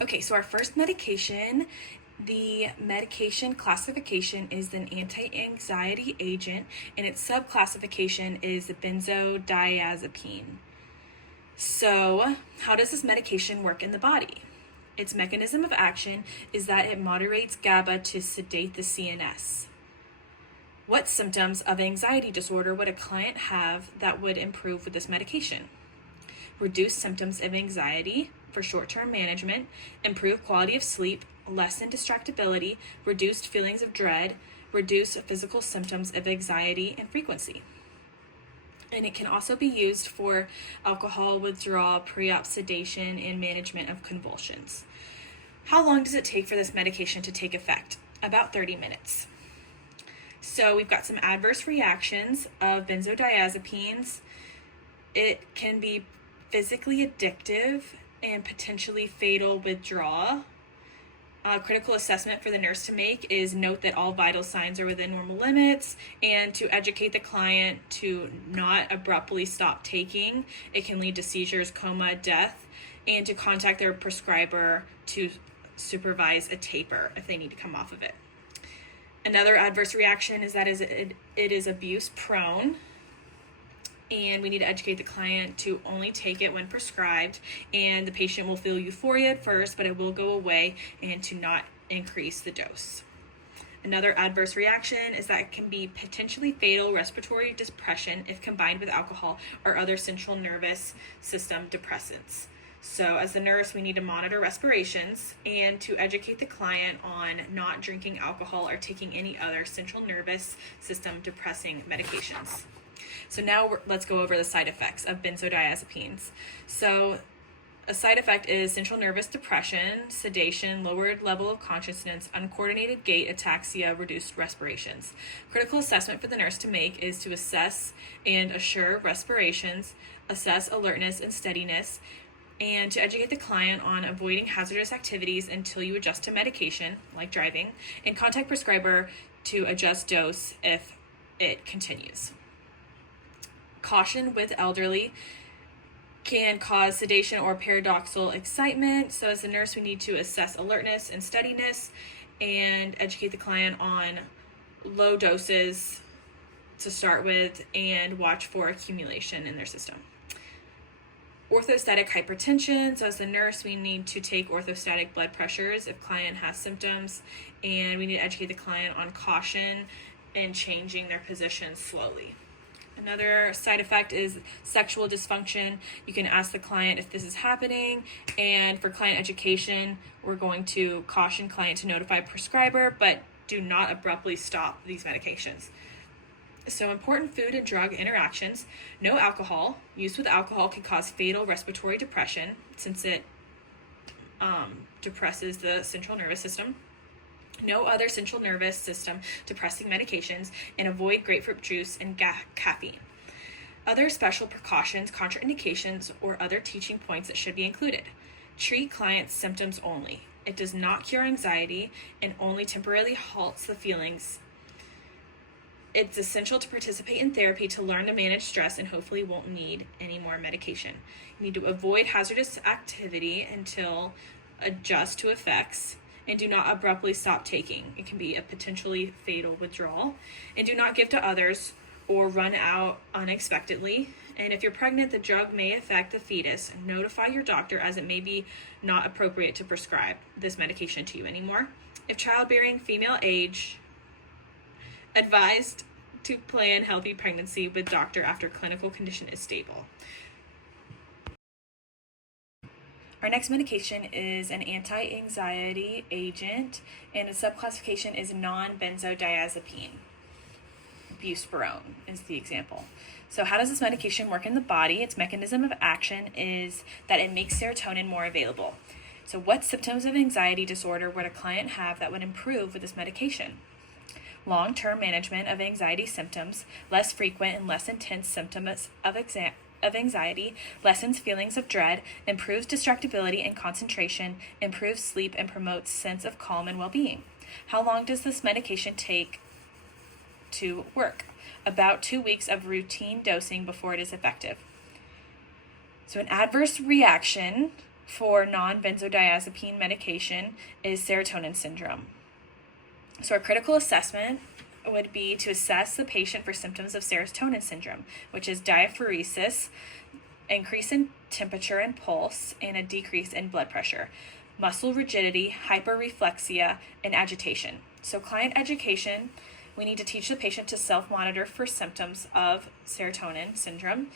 Okay, so our first medication, the medication classification is an anti-anxiety agent, and its subclassification is benzodiazepine. So, how does this medication work in the body? Its mechanism of action is that it moderates GABA to sedate the CNS. What symptoms of anxiety disorder would a client have that would improve with this medication? Reduce symptoms of anxiety for short-term management, improve quality of sleep, lessen distractibility, reduced feelings of dread, reduce physical symptoms of anxiety and frequency. And it can also be used for alcohol withdrawal, pre-op sedation, and management of convulsions. How long does it take for this medication to take effect? About 30 minutes. So we've got some adverse reactions of benzodiazepines. It can be physically addictive and potentially fatal withdrawal. Critical assessment for the nurse to make is note that all vital signs are within normal limits, and to educate the client to not abruptly stop taking. It can lead to seizures, coma, death, and to contact their prescriber to supervise a taper if they need to come off of it. Another adverse reaction is that it is abuse prone, and we need to educate the client to only take it when prescribed, and the patient will feel euphoria at first, but it will go away, and to not increase the dose. Another adverse reaction is that it can be potentially fatal respiratory depression if combined with alcohol or other central nervous system depressants. So as the nurse, we need to monitor respirations and to educate the client on not drinking alcohol or taking any other central nervous system depressing medications. So now let's go over the side effects of benzodiazepines. So a side effect is central nervous depression, sedation, lowered level of consciousness, uncoordinated gait, ataxia, reduced respirations. Critical assessment for the nurse to make is to assess and assure respirations, assess alertness and steadiness, and to educate the client on avoiding hazardous activities until you adjust to medication, like driving, and contact prescriber to adjust dose if it continues. Caution with elderly can cause sedation or paradoxical excitement. So as a nurse, we need to assess alertness and steadiness and educate the client on low doses to start with and watch for accumulation in their system. Orthostatic hypertension. So as the nurse, we need to take orthostatic blood pressures if client has symptoms, and we need to educate the client on caution and changing their position slowly. Another side effect is sexual dysfunction. You can ask the client if this is happening, and for client education, we're going to caution client to notify prescriber, but do not abruptly stop these medications. So important food and drug interactions. No alcohol. Use with alcohol can cause fatal respiratory depression since it depresses the central nervous system. No other central nervous system depressing medications, and avoid grapefruit juice and caffeine. Other special precautions, contraindications, or other teaching points that should be included. Treat client's symptoms only. It does not cure anxiety and only temporarily halts the feelings. It's essential to participate in therapy to learn to manage stress and hopefully won't need any more medication. You need to avoid hazardous activity until adjust to effects, and do not abruptly stop taking. It can be a potentially fatal withdrawal. And do not give to others or run out unexpectedly. And if you're pregnant, the drug may affect the fetus. Notify your doctor, as it may be not appropriate to prescribe this medication to you anymore. If childbearing, female age, advised to plan healthy pregnancy with doctor after clinical condition is stable. Our next medication is an anti-anxiety agent, and the subclassification is non-benzodiazepine. Buspirone is the example. So how does this medication work in the body? Its mechanism of action is that it makes serotonin more available. So what symptoms of anxiety disorder would a client have that would improve with this medication? Long-term management of anxiety symptoms, less frequent and less intense symptoms of anxiety, lessens feelings of dread, improves distractibility and concentration, improves sleep, and promotes sense of calm and well-being. How long does this medication take to work? About 2 weeks of routine dosing before it is effective. So an adverse reaction for non-benzodiazepine medication is serotonin syndrome. So our critical assessment would be to assess the patient for symptoms of serotonin syndrome, which is diaphoresis, increase in temperature and pulse, and a decrease in blood pressure, muscle rigidity, hyperreflexia, and agitation. So client education, we need to teach the patient to self-monitor for symptoms of serotonin syndrome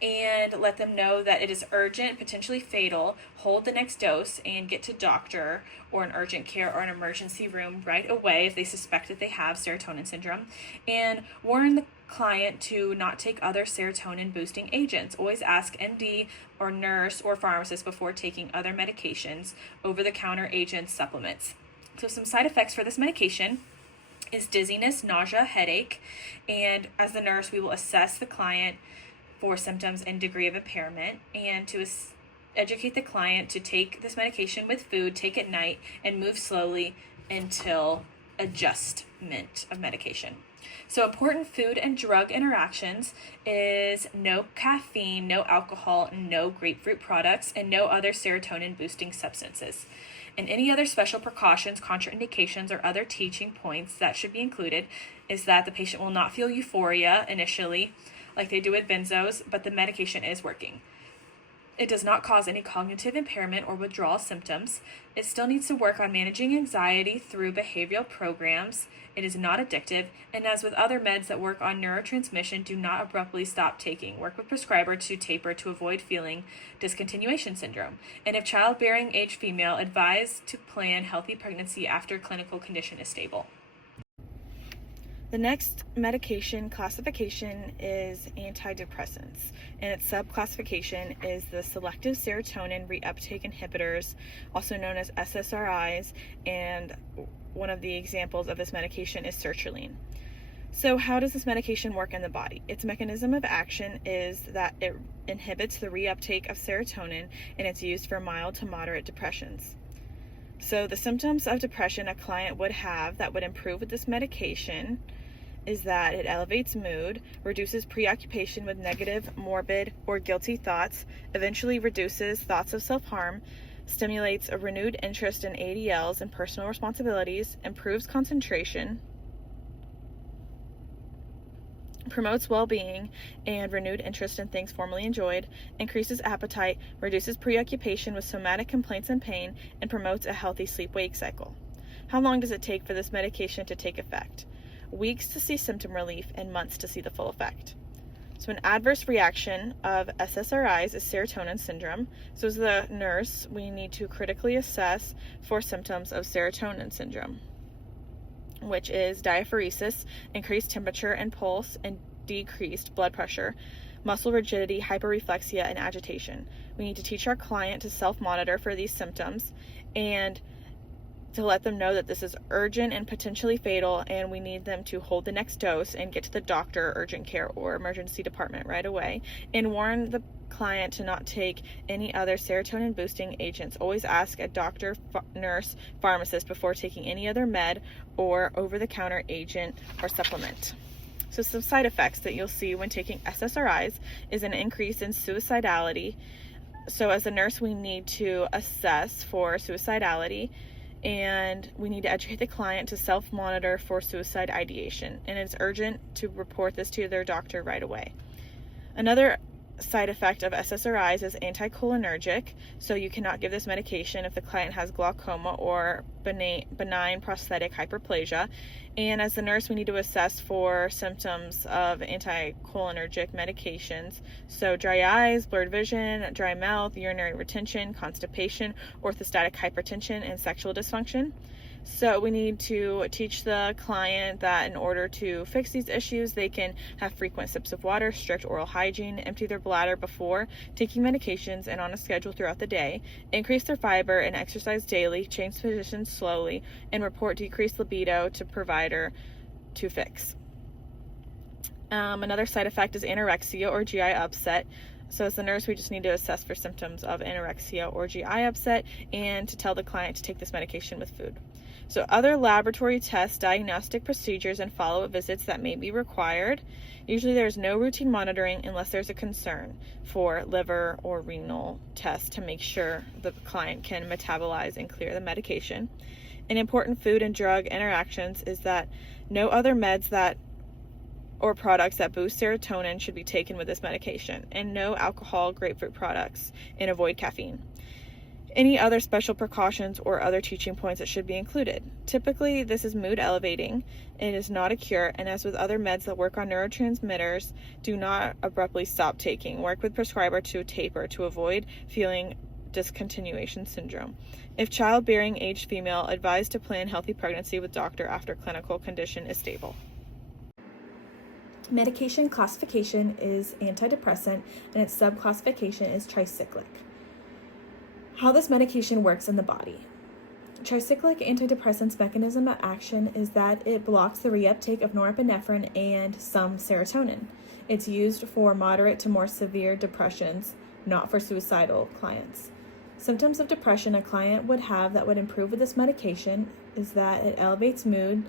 and let them know that it is urgent, potentially fatal, hold the next dose, and get to doctor or an urgent care or an emergency room right away if they suspect that they have serotonin syndrome, and warn the client to not take other serotonin boosting agents. Always ask ND or nurse or pharmacist before taking other medications, over-the-counter agents, supplements. So some side effects for this medication is dizziness, nausea, headache, and as the nurse, we will assess the client for symptoms and degree of impairment, and to educate the client to take this medication with food, take at night, and move slowly until adjustment of medication. So important food and drug interactions is no caffeine, no alcohol, no grapefruit products, and no other serotonin boosting substances. And any other special precautions, contraindications, or other teaching points that should be included is that the patient will not feel euphoria initially, like they do with benzos, but the medication is working. It does not cause any cognitive impairment or withdrawal symptoms. It still needs to work on managing anxiety through behavioral programs. It is not addictive, and as with other meds that work on neurotransmission, do not abruptly stop taking. Work with prescriber to taper to avoid feeling discontinuation syndrome. And if childbearing age female, advise to plan healthy pregnancy after clinical condition is stable. The next medication classification is antidepressants, and its subclassification is the selective serotonin reuptake inhibitors, also known as SSRIs, and one of the examples of this medication is sertraline. So how does this medication work in the body? Its mechanism of action is that it inhibits the reuptake of serotonin, and it's used for mild to moderate depressions. So the symptoms of depression a client would have that would improve with this medication is that it elevates mood, reduces preoccupation with negative, morbid, or guilty thoughts, eventually reduces thoughts of self-harm, stimulates a renewed interest in ADLs and personal responsibilities, improves concentration, promotes well-being and renewed interest in things formerly enjoyed, increases appetite, reduces preoccupation with somatic complaints and pain, and promotes a healthy sleep-wake cycle. How long does it take for this medication to take effect? Weeks to see symptom relief and months to see the full effect. So an adverse reaction of SSRIs is serotonin syndrome. So as the nurse, we need to critically assess for symptoms of serotonin syndrome, which is diaphoresis, increased temperature and pulse, and decreased blood pressure, muscle rigidity, hyperreflexia, and agitation. We need to teach our client to self-monitor for these symptoms and to let them know that this is urgent and potentially fatal, and we need them to hold the next dose and get to the doctor, urgent care, or emergency department right away, and warn the client to not take any other serotonin boosting agents. Always ask a doctor, nurse, pharmacist before taking any other med or over-the-counter agent or supplement. So some side effects that you'll see when taking SSRIs is an increase in suicidality. So as a nurse, we need to assess for suicidality, and we need to educate the client to self-monitor for suicide ideation, and it's urgent to report this to their doctor right away. Another side effect of SSRIs is anticholinergic, so you cannot give this medication if the client has glaucoma or benign prostatic hyperplasia. And as the nurse, we need to assess for symptoms of anticholinergic medications, so dry eyes, blurred vision, dry mouth, urinary retention, constipation, orthostatic hypertension, and sexual dysfunction. So we need to teach the client that in order to fix these issues, they can have frequent sips of water, strict oral hygiene, empty their bladder before taking medications and on a schedule throughout the day, increase their fiber and exercise daily, change positions slowly, and report decreased libido to provider to fix. Another side effect is anorexia or GI upset. So as the nurse, we just need to assess for symptoms of anorexia or GI upset and to tell the client to take this medication with food. So other laboratory tests, diagnostic procedures, and follow-up visits that may be required. Usually there's no routine monitoring unless there's a concern for liver or renal tests to make sure the client can metabolize and clear the medication. An important food and drug interactions is that no other meds or products that boost serotonin should be taken with this medication, and no alcohol, grapefruit products, and avoid caffeine. Any other special precautions or other teaching points that should be included. Typically, this is mood elevating and is not a cure, and as with other meds that work on neurotransmitters, do not abruptly stop taking. Work with prescriber to taper to avoid feeling discontinuation syndrome. If childbearing aged female, advise to plan healthy pregnancy with doctor after clinical condition is stable. Medication classification is antidepressant, and its subclassification is tricyclic. How this medication works in the body. Tricyclic antidepressants' mechanism of action is that it blocks the reuptake of norepinephrine and some serotonin. It's used for moderate to more severe depressions, not for suicidal clients. Symptoms of depression a client would have that would improve with this medication is that it elevates mood,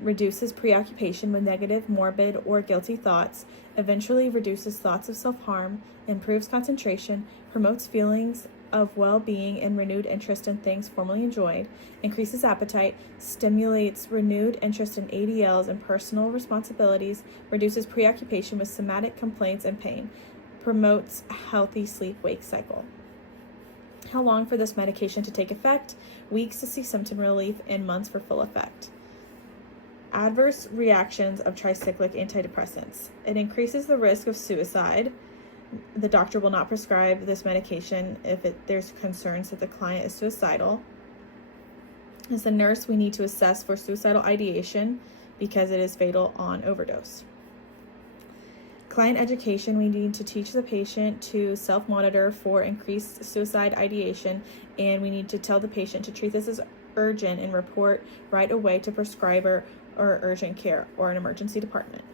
reduces preoccupation with negative, morbid, or guilty thoughts, eventually reduces thoughts of self-harm, improves concentration, promotes feelings of well-being and renewed interest in things formerly enjoyed, increases appetite, stimulates renewed interest in ADLs and personal responsibilities, reduces preoccupation with somatic complaints and pain, promotes a healthy sleep-wake cycle. How long for this medication to take effect? Weeks to see symptom relief and months for full effect. Adverse reactions of tricyclic antidepressants. It increases the risk of suicide. The doctor will not prescribe this medication if there's concerns that the client is suicidal. As a nurse, we need to assess for suicidal ideation because it is fatal on overdose. Client education, we need to teach the patient to self-monitor for increased suicide ideation, and we need to tell the patient to treat this as urgent and report right away to prescriber or urgent care or an emergency department.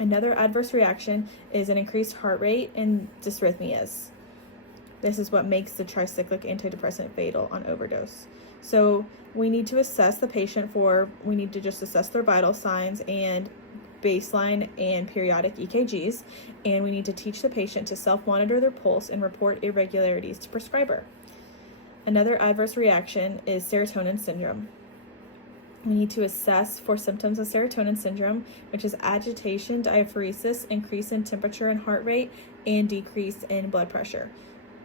Another adverse reaction is an increased heart rate and dysrhythmias. This is what makes the tricyclic antidepressant fatal on overdose. So we need to assess the patient we need to just assess their vital signs and baseline and periodic EKGs, and we need to teach the patient to self-monitor their pulse and report irregularities to prescriber. Another adverse reaction is serotonin syndrome. We need to assess for symptoms of serotonin syndrome, which is agitation, diaphoresis, increase in temperature and heart rate, and decrease in blood pressure,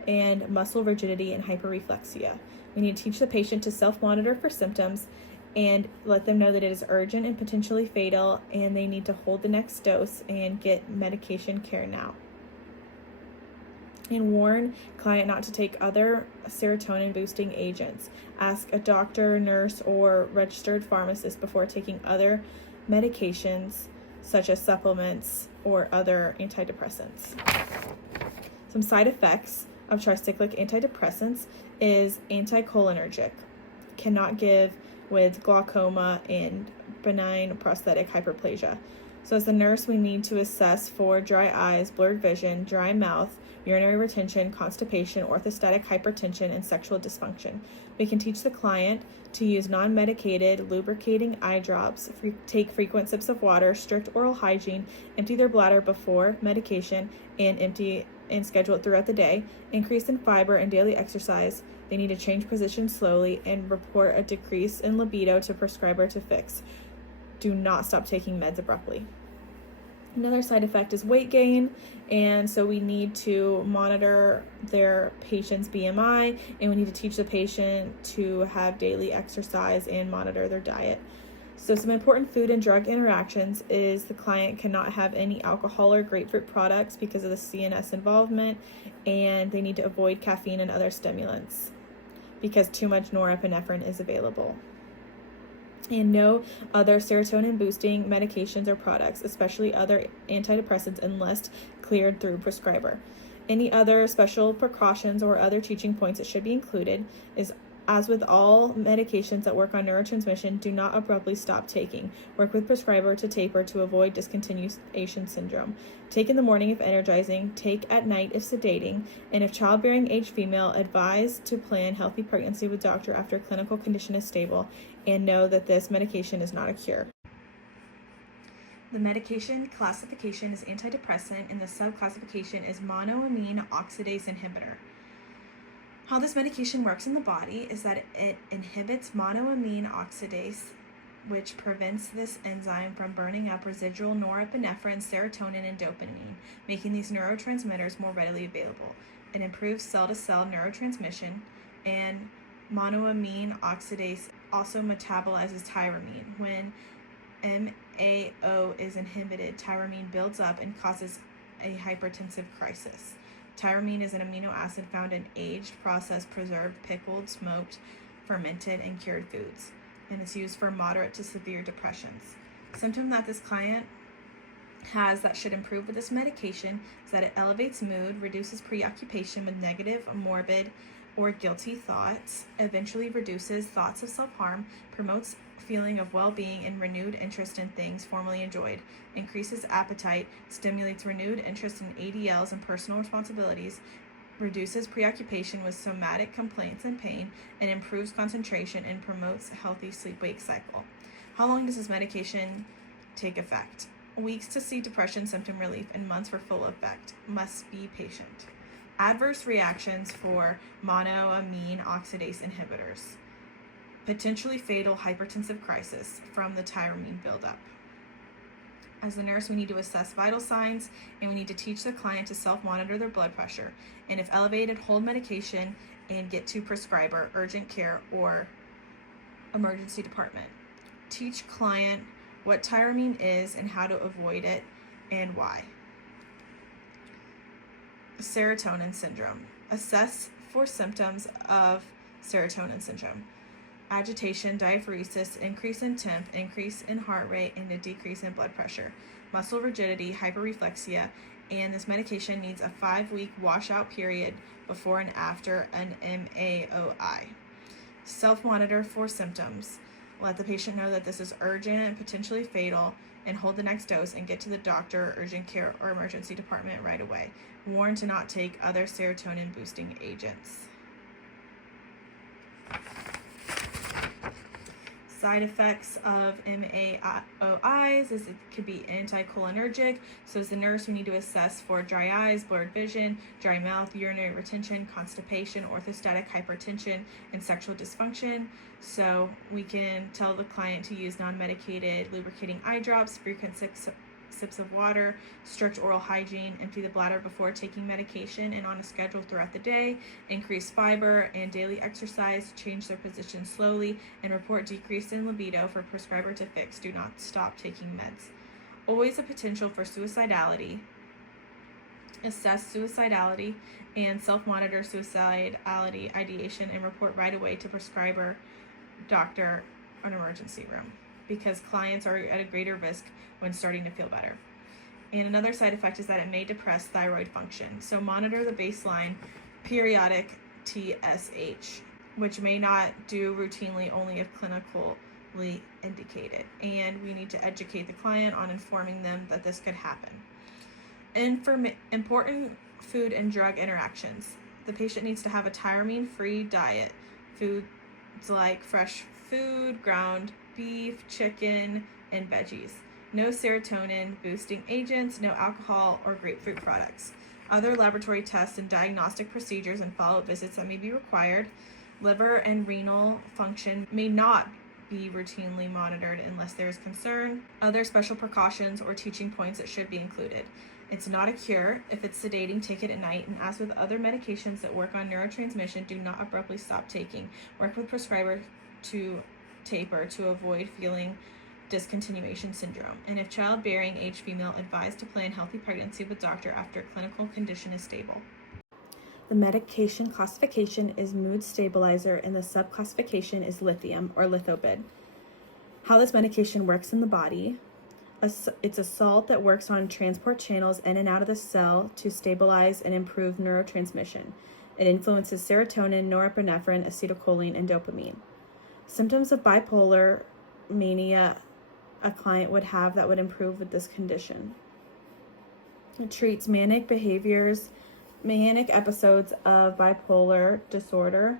and muscle rigidity and hyperreflexia. We need to teach the patient to self-monitor for symptoms and let them know that it is urgent and potentially fatal, and they need to hold the next dose and get medication care now. And warn client not to take other serotonin boosting agents. Ask a doctor, nurse, or registered pharmacist before taking other medications such as supplements or other antidepressants. Some side effects of tricyclic antidepressants is anticholinergic. Cannot give with glaucoma and benign prosthetic hyperplasia. So as a nurse, we need to assess for dry eyes, blurred vision, dry mouth, urinary retention, constipation, orthostatic hypertension, and sexual dysfunction. We can teach the client to use non-medicated lubricating eye drops, take frequent sips of water, strict oral hygiene, empty their bladder before medication, and schedule it throughout the day, increase in fiber and daily exercise. They need to change position slowly and report a decrease in libido to prescriber to fix. Do not stop taking meds abruptly. Another side effect is weight gain, and so we need to monitor their patient's BMI, and we need to teach the patient to have daily exercise and monitor their diet. So some important food and drug interactions is the client cannot have any alcohol or grapefruit products because of the CNS involvement, and they need to avoid caffeine and other stimulants because too much norepinephrine is available. And no other serotonin boosting medications or products, especially other antidepressants, unless cleared through prescriber. Any other special precautions or other teaching points that should be included is As with all medications that work on neurotransmission, do not abruptly stop taking. Work with prescriber to taper to avoid discontinuation syndrome. Take in the morning if energizing, take at night if sedating, and if childbearing age female, advise to plan healthy pregnancy with doctor after clinical condition is stable, and know that this medication is not a cure. The medication classification is antidepressant, and the subclassification is monoamine oxidase inhibitor. How this medication works in the body is that it inhibits monoamine oxidase, which prevents this enzyme from burning up residual norepinephrine, serotonin, and dopamine, making these neurotransmitters more readily available. It improves cell-to-cell neurotransmission, and monoamine oxidase also metabolizes tyramine. When MAO is inhibited, tyramine builds up and causes a hypertensive crisis. Tyramine is an amino acid found in aged, processed, preserved, pickled, smoked, fermented, and cured foods, and it's used for moderate to severe depressions. Symptom that this client has that should improve with this medication is that it elevates mood, reduces preoccupation with negative, morbid, or guilty thoughts, eventually reduces thoughts of self-harm, promotes feeling of well-being and renewed interest in things formerly enjoyed, increases appetite, stimulates renewed interest in ADLs and personal responsibilities, reduces preoccupation with somatic complaints and pain, and improves concentration and promotes a healthy sleep-wake cycle. How long does this medication take effect? Weeks to see depression symptom relief and months for full effect. Must be patient. Adverse reactions for monoamine oxidase inhibitors. Potentially fatal hypertensive crisis from the tyramine buildup. As the nurse, we need to assess vital signs, and we need to teach the client to self-monitor their blood pressure, and if elevated, hold medication and get to prescriber, urgent care, or emergency department. Teach client what tyramine is and how to avoid it and why. Serotonin syndrome. Assess for symptoms of serotonin syndrome. Agitation, diaphoresis, increase in temp, increase in heart rate, and a decrease in blood pressure. Muscle rigidity, hyperreflexia, and this medication needs a 5-week washout period before and after an MAOI. Self-monitor for symptoms. Let the patient know that this is urgent and potentially fatal, and hold the next dose and get to the doctor, urgent care, or emergency department right away. Warn to not take other serotonin boosting agents. Side effects of MAOIs is it could be anticholinergic. So as a nurse, we need to assess for dry eyes, blurred vision, dry mouth, urinary retention, constipation, orthostatic hypertension, and sexual dysfunction. So we can tell the client to use non-medicated lubricating eye drops, frequent sips of water, strict oral hygiene, empty the bladder before taking medication and on a schedule throughout the day, increase fiber and daily exercise, change their position slowly, and report decrease in libido for prescriber to fix. Do not stop taking meds. Always a potential for suicidality. Assess suicidality and self-monitor suicidality ideation and report right away to prescriber, doctor, or an emergency room, because clients are at a greater risk when starting to feel better. And another side effect is that it may depress thyroid function. So monitor the baseline periodic TSH, which may not do routinely, only if clinically indicated. And we need to educate the client on informing them that this could happen. And for important food and drug interactions, the patient needs to have a tyramine-free diet. Foods like fresh food, ground beef, chicken, and veggies. No serotonin boosting agents, no alcohol or grapefruit products. Other laboratory tests and diagnostic procedures and follow-up visits that may be required. Liver and renal function may not be routinely monitored unless there is concern. Other special precautions or teaching points that should be included. It's not a cure. If it's sedating, take it at night. And as with other medications that work on neurotransmission, do not abruptly stop taking. Work with prescriber to taper to avoid feeling discontinuation syndrome. And if childbearing age female, advised to plan healthy pregnancy with doctor after clinical condition is stable. The medication classification is mood stabilizer, and the subclassification is lithium or lithobid. How this medication works in the body. It's a salt that works on transport channels in and out of the cell to stabilize and improve neurotransmission. It influences serotonin, norepinephrine, acetylcholine, and dopamine. Symptoms of bipolar mania a client would have that would improve with this condition. It treats manic episodes of bipolar disorder,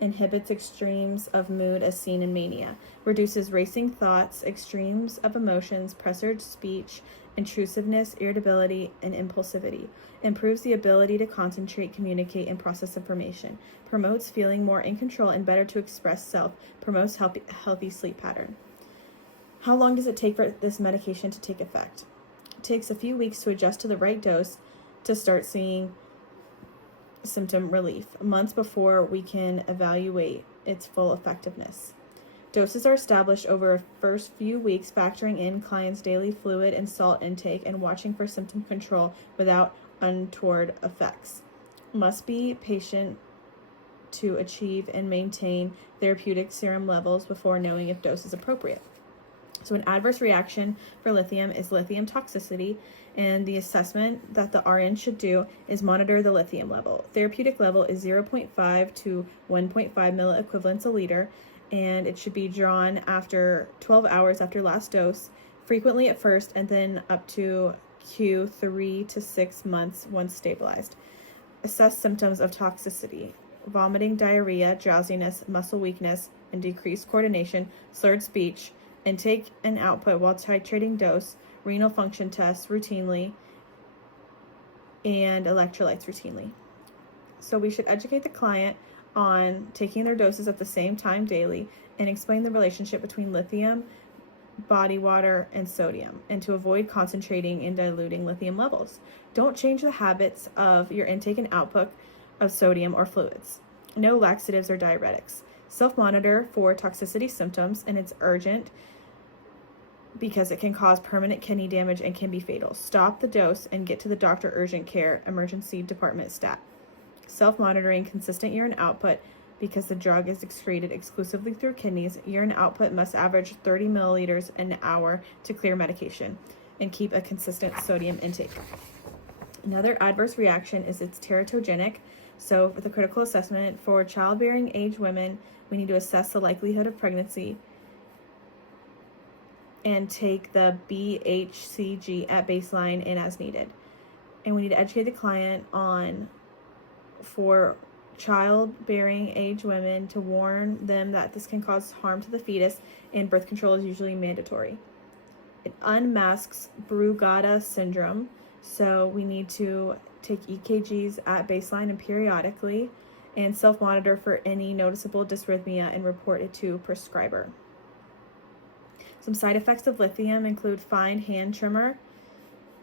inhibits extremes of mood as seen in mania, reduces racing thoughts, extremes of emotions, pressured speech, intrusiveness, irritability, and impulsivity, improves the ability to concentrate, communicate, and process information, promotes feeling more in control and better to express self, promotes healthy sleep pattern. How long does it take for this medication to take effect? It takes a few weeks to adjust to the right dose to start seeing symptom relief, months before we can evaluate its full effectiveness. Doses are established over a first few weeks, factoring in clients' daily fluid and salt intake and watching for symptom control without untoward effects. Must be patient to achieve and maintain therapeutic serum levels before knowing if dose is appropriate. So an adverse reaction for lithium is lithium toxicity, and the assessment that the RN should do is monitor the lithium level. Therapeutic level is 0.5 to 1.5 milliequivalents a liter, and it should be drawn after 12 hours after last dose, frequently at first, and then up to Q3 to 6 months once stabilized. Assess symptoms of toxicity: vomiting, diarrhea, drowsiness, muscle weakness, and decreased coordination, slurred speech, intake and output while titrating dose, renal function tests routinely, and electrolytes routinely. So we should educate the client on taking their doses at the same time daily and explain the relationship between lithium, body water, and sodium, and to avoid concentrating and diluting lithium levels. Don't change the habits of your intake and output of sodium or fluids. No laxatives or diuretics. Self-monitor for toxicity symptoms, and it's urgent because it can cause permanent kidney damage and can be fatal. Stop the dose and get to the doctor urgent care emergency department stat. Self-monitoring consistent urine output because the drug is excreted exclusively through kidneys. Urine output must average 30 milliliters an hour to clear medication, and keep a consistent sodium intake. Another adverse reaction is it's teratogenic. So for the critical assessment for childbearing age women, we need to assess the likelihood of pregnancy and take the BHCG at baseline and as needed. And we need to educate the client on, for childbearing age women, to warn them that this can cause harm to the fetus, and birth control is usually mandatory. It unmasks Brugada syndrome, so we need to take EKGs at baseline and periodically, and self-monitor for any noticeable dysrhythmia and report it to prescriber. Some side effects of lithium include fine hand tremor,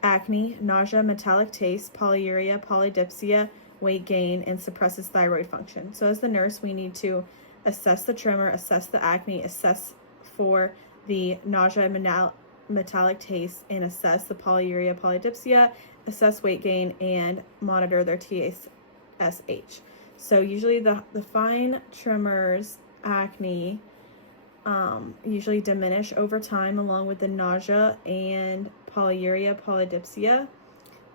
acne, nausea, metallic taste, polyuria, polydipsia, weight gain, and suppresses thyroid function. So as the nurse, we need to assess the tremor, assess the acne, assess for the nausea and metallic taste, and assess the polyuria, polydipsia, assess weight gain, and monitor their TSH. So usually the fine tremors, acne, usually diminish over time along with the nausea and polyuria, polydipsia.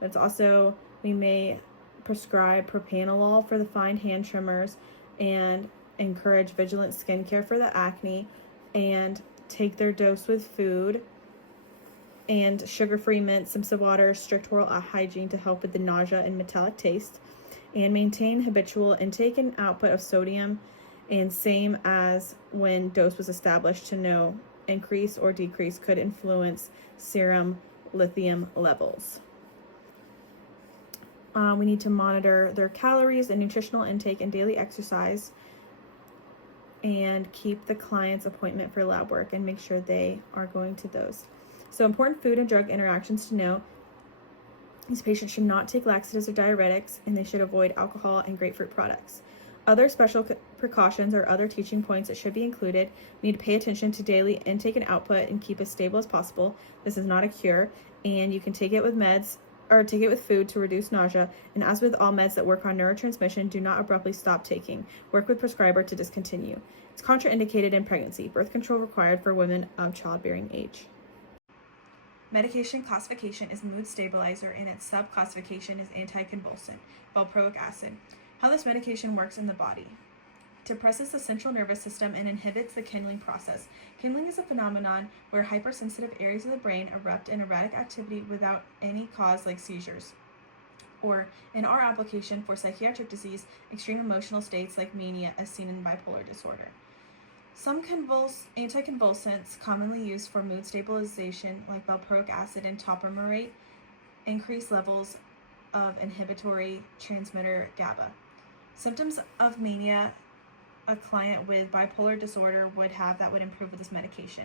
It's also, we may prescribe propranolol for the fine hand tremors and encourage vigilant skincare for the acne, and take their dose with food and sugar-free mint, sips of water, strict oral hygiene to help with the nausea and metallic taste, and maintain habitual intake and output of sodium, and same as when dose was established to know increase or decrease could influence serum lithium levels. We need to monitor their calories and nutritional intake and daily exercise, and keep the client's appointment for lab work and make sure they are going to those. So important food and drug interactions to know: these patients should not take laxatives or diuretics, and they should avoid alcohol and grapefruit products. Other special precautions or other teaching points that should be included: we need to pay attention to daily intake and output and keep as stable as possible. This is not a cure, and you can take it with meds or take it with food to reduce nausea. And as with all meds that work on neurotransmission, do not abruptly stop taking. Work with prescriber to discontinue. It's contraindicated in pregnancy. Birth control required for women of childbearing age. Medication classification is mood stabilizer, and its subclassification is anticonvulsant, valproic acid. How this medication works in the body. Depresses the central nervous system and inhibits the kindling process. Kindling is a phenomenon where hypersensitive areas of the brain erupt in erratic activity without any cause, like seizures. Or, in our application for psychiatric disease, extreme emotional states like mania as seen in bipolar disorder. Some anticonvulsants commonly used for mood stabilization, like valproic acid and topiramate, increase levels of inhibitory transmitter GABA. Symptoms of mania a client with bipolar disorder would have that would improve with this medication.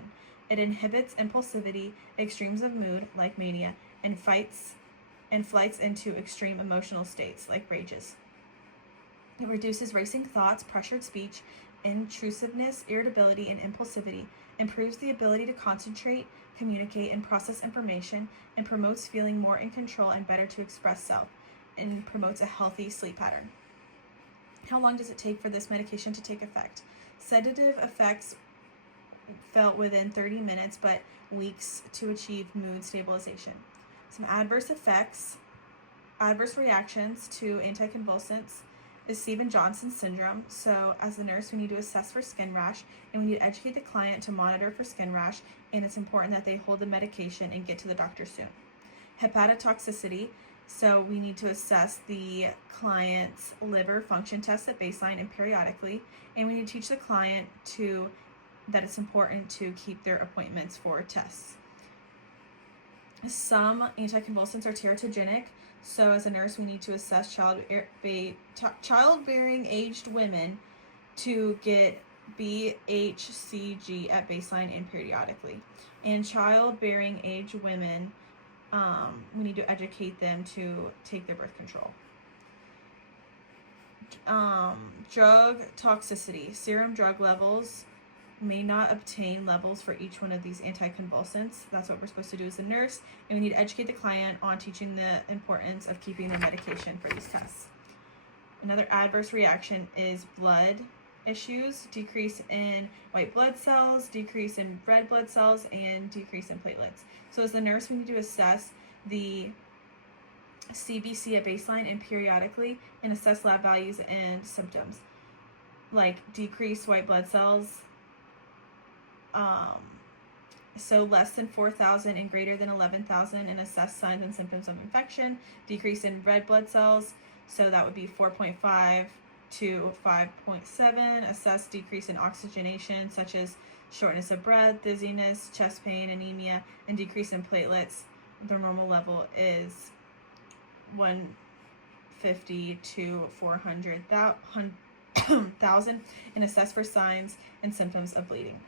It inhibits impulsivity, extremes of mood, like mania, and flights into extreme emotional states, like rages. It reduces racing thoughts, pressured speech, intrusiveness, irritability, and impulsivity, improves the ability to concentrate, communicate, and process information, and promotes feeling more in control and better to express self, and promotes a healthy sleep pattern. How long does it take for this medication to take effect? Sedative effects felt within 30 minutes, but weeks to achieve mood stabilization. Some adverse reactions to anticonvulsants is Stevens-Johnson syndrome. So as a nurse, we need to assess for skin rash, and we need to educate the client to monitor for skin rash, and it's important that they hold the medication and get to the doctor soon. Hepatotoxicity. So we need to assess the client's liver function tests at baseline and periodically, and we need to teach the client that it's important to keep their appointments for tests. Some anticonvulsants are teratogenic, so as a nurse we need to assess childbearing aged women to get BHCG at baseline and periodically. And childbearing age women, we need to educate them to take their birth control. Drug toxicity. Serum drug levels may not obtain levels for each one of these anticonvulsants. That's what we're supposed to do as a nurse, and we need to educate the client on teaching the importance of keeping the medication for these tests. Another adverse reaction is blood issues, decrease in white blood cells, decrease in red blood cells, and decrease in platelets. So as the nurse, we need to assess the CBC at baseline and periodically, and assess lab values and symptoms, like decreased white blood cells, so less than 4,000 and greater than 11,000, and assess signs and symptoms of infection. Decrease in red blood cells, so that would be 4.5 to 5.7. Assess decrease in oxygenation, such as shortness of breath, dizziness, chest pain, anemia, and decrease in platelets. The normal level is 150 to 400,000, and assess for signs and symptoms of bleeding.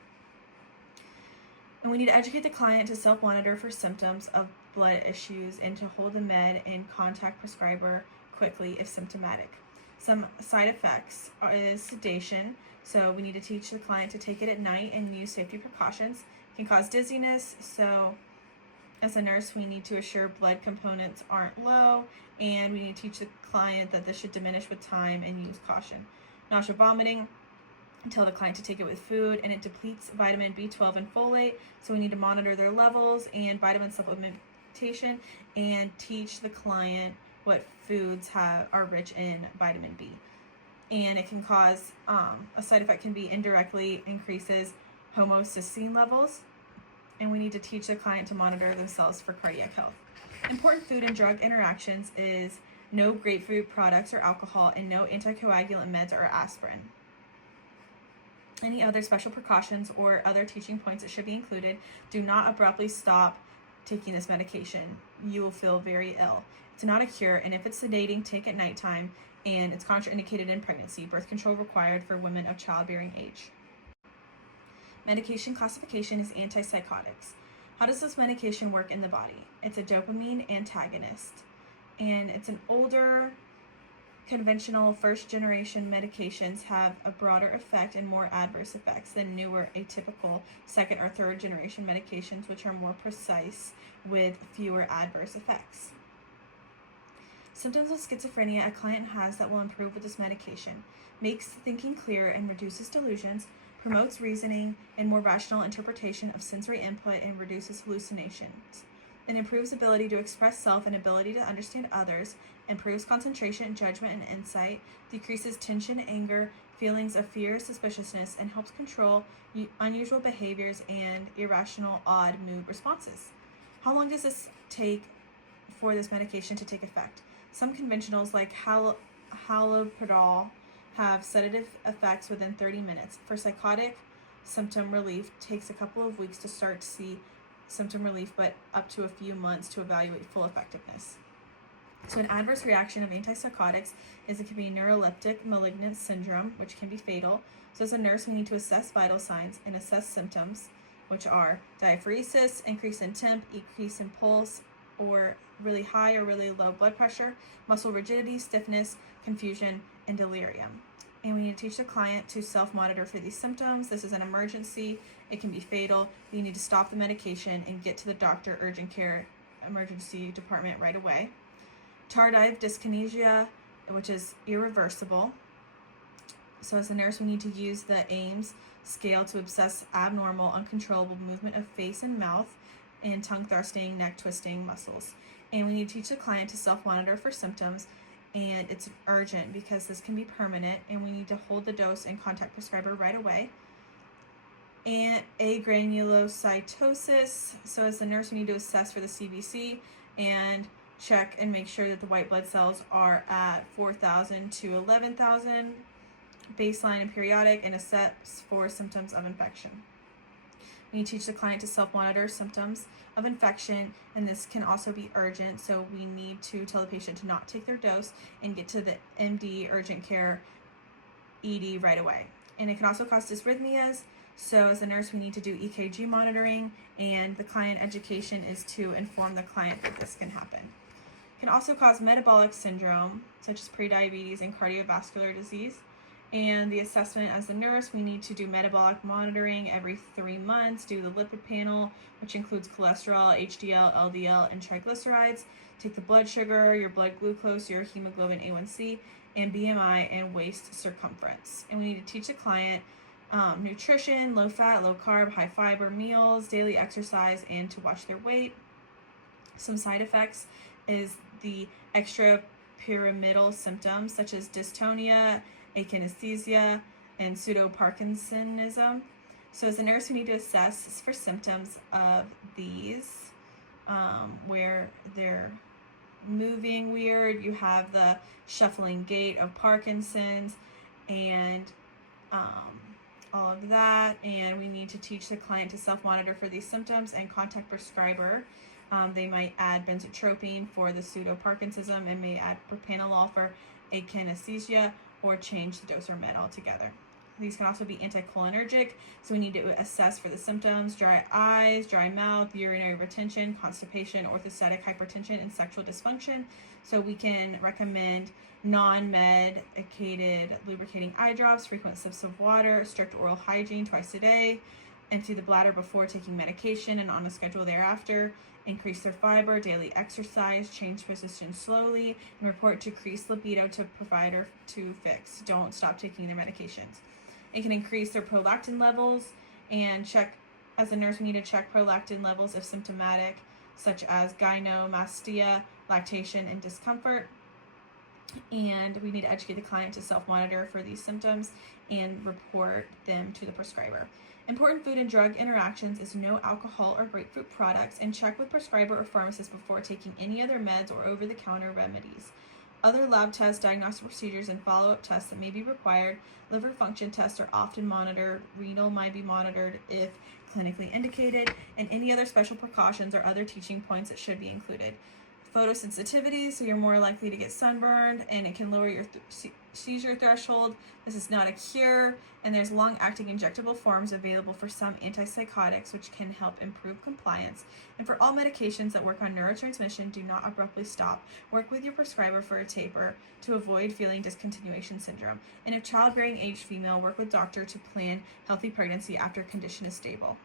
And we need to educate the client to self-monitor for symptoms of blood issues and to hold the med and contact prescriber quickly if symptomatic. Some side effects is sedation. So we need to teach the client to take it at night and use safety precautions. It can cause dizziness, so as a nurse, we need to assure blood components aren't low, and we need to teach the client that this should diminish with time and use caution. Nausea, vomiting. Tell the client to take it with food, and it depletes vitamin B12 and folate, so we need to monitor their levels and vitamin supplementation, and teach the client what foods are rich in vitamin B. And it can cause, a side effect can be indirectly increases homocysteine levels, and we need to teach the client to monitor themselves for cardiac health. Important food and drug interactions is no grapefruit products or alcohol, and no anticoagulant meds or aspirin. Any other special precautions or other teaching points that should be included: do not abruptly stop taking this medication. You will feel very ill. It's not a cure, and if it's sedating, take at nighttime, and it's contraindicated in pregnancy. Birth control required for women of childbearing age. Medication classification is antipsychotics. How does this medication work in the body? It's a dopamine antagonist, and it's an older conventional first-generation medications have a broader effect and more adverse effects than newer atypical second or third-generation medications, which are more precise with fewer adverse effects. Symptoms of schizophrenia a client has that will improve with this medication: makes thinking clearer and reduces delusions, promotes reasoning and more rational interpretation of sensory input, and reduces hallucinations. It improves ability to express self and ability to understand others, improves concentration, judgment, and insight, decreases tension, anger, feelings of fear, suspiciousness, and helps control unusual behaviors and irrational, odd mood responses. How long does this take for this medication to take effect? Some conventionals like haloperidol have sedative effects within 30 minutes. For psychotic symptom relief, takes a couple of weeks to start to see symptom relief, but up to a few months to evaluate full effectiveness. So an adverse reaction of antipsychotics is it can be neuroleptic malignant syndrome, which can be fatal. So as a nurse, we need to assess vital signs and assess symptoms, which are diaphoresis, increase in temp, increase in pulse, or really high or really low blood pressure, muscle rigidity, stiffness, confusion, and delirium. And we need to teach the client to self-monitor for these symptoms. This is an emergency. It can be fatal. You need to stop the medication and get to the doctor, urgent care, emergency department right away. Tardive dyskinesia, which is irreversible. So as a nurse, we need to use the AIMS scale to assess abnormal, uncontrollable movement of face and mouth and tongue thrusting, neck twisting muscles. And we need to teach the client to self-monitor for symptoms, and it's urgent because this can be permanent, and we need to hold the dose and contact prescriber right away. And agranulocytosis. So as a nurse, we need to assess for the CBC and check and make sure that the white blood cells are at 4,000 to 11,000 baseline and periodic, and assess for symptoms of infection. We need to teach the client to self-monitor symptoms of infection, and this can also be urgent, so we need to tell the patient to not take their dose and get to the MD urgent care ED right away. And it can also cause dysrhythmias, so as a nurse we need to do EKG monitoring, and the client education is to inform the client that this can happen. It can also cause metabolic syndrome, such as prediabetes and cardiovascular disease. And the assessment as a nurse, we need to do metabolic monitoring every 3 months, do the lipid panel, which includes cholesterol, HDL, LDL, and triglycerides, take the blood sugar, your blood glucose, your hemoglobin A1C, and BMI and waist circumference. And we need to teach the client nutrition, low fat, low carb, high fiber meals, daily exercise, and to watch their weight. Some side effects is the extrapyramidal symptoms such as dystonia, akinesthesia, and pseudo-Parkinsonism. So as a nurse, we need to assess for symptoms of these, where they're moving weird. You have the shuffling gait of Parkinson's and all of that. And we need to teach the client to self-monitor for these symptoms and contact prescriber. They might add benzotropine for the pseudo-Parkinsonism and may add propranolol for akinesthesia, or change the dose or med altogether. These can also be anticholinergic, so we need to assess for the symptoms: dry eyes, dry mouth, urinary retention, constipation, orthostatic hypertension, and sexual dysfunction. So we can recommend non-medicated lubricating eye drops, frequent sips of water, strict oral hygiene twice a day, empty the bladder before taking medication and on a schedule thereafter, increase their fiber, daily exercise, change position slowly, and report decreased libido to provider to fix. Don't stop taking their medications. It can increase their prolactin levels, and check, as a nurse, we need to check prolactin levels if symptomatic, such as gynecomastia, lactation, and discomfort. And we need to educate the client to self-monitor for these symptoms and report them to the prescriber. Important food and drug interactions is no alcohol or grapefruit products, and check with prescriber or pharmacist before taking any other meds or over-the-counter remedies. Other lab tests, diagnostic procedures, and follow-up tests that may be required. Liver function tests are often monitored. Renal might be monitored if clinically indicated, and any other special precautions or other teaching points that should be included. Photosensitivity, so you're more likely to get sunburned, and it can lower your seizure threshold. This is not a cure, and there's long-acting injectable forms available for some antipsychotics, which can help improve compliance. And for all medications that work on neurotransmission, do not abruptly stop. Work with your prescriber for a taper to avoid feeling discontinuation syndrome. And if childbearing age female, work with doctor to plan healthy pregnancy after condition is stable.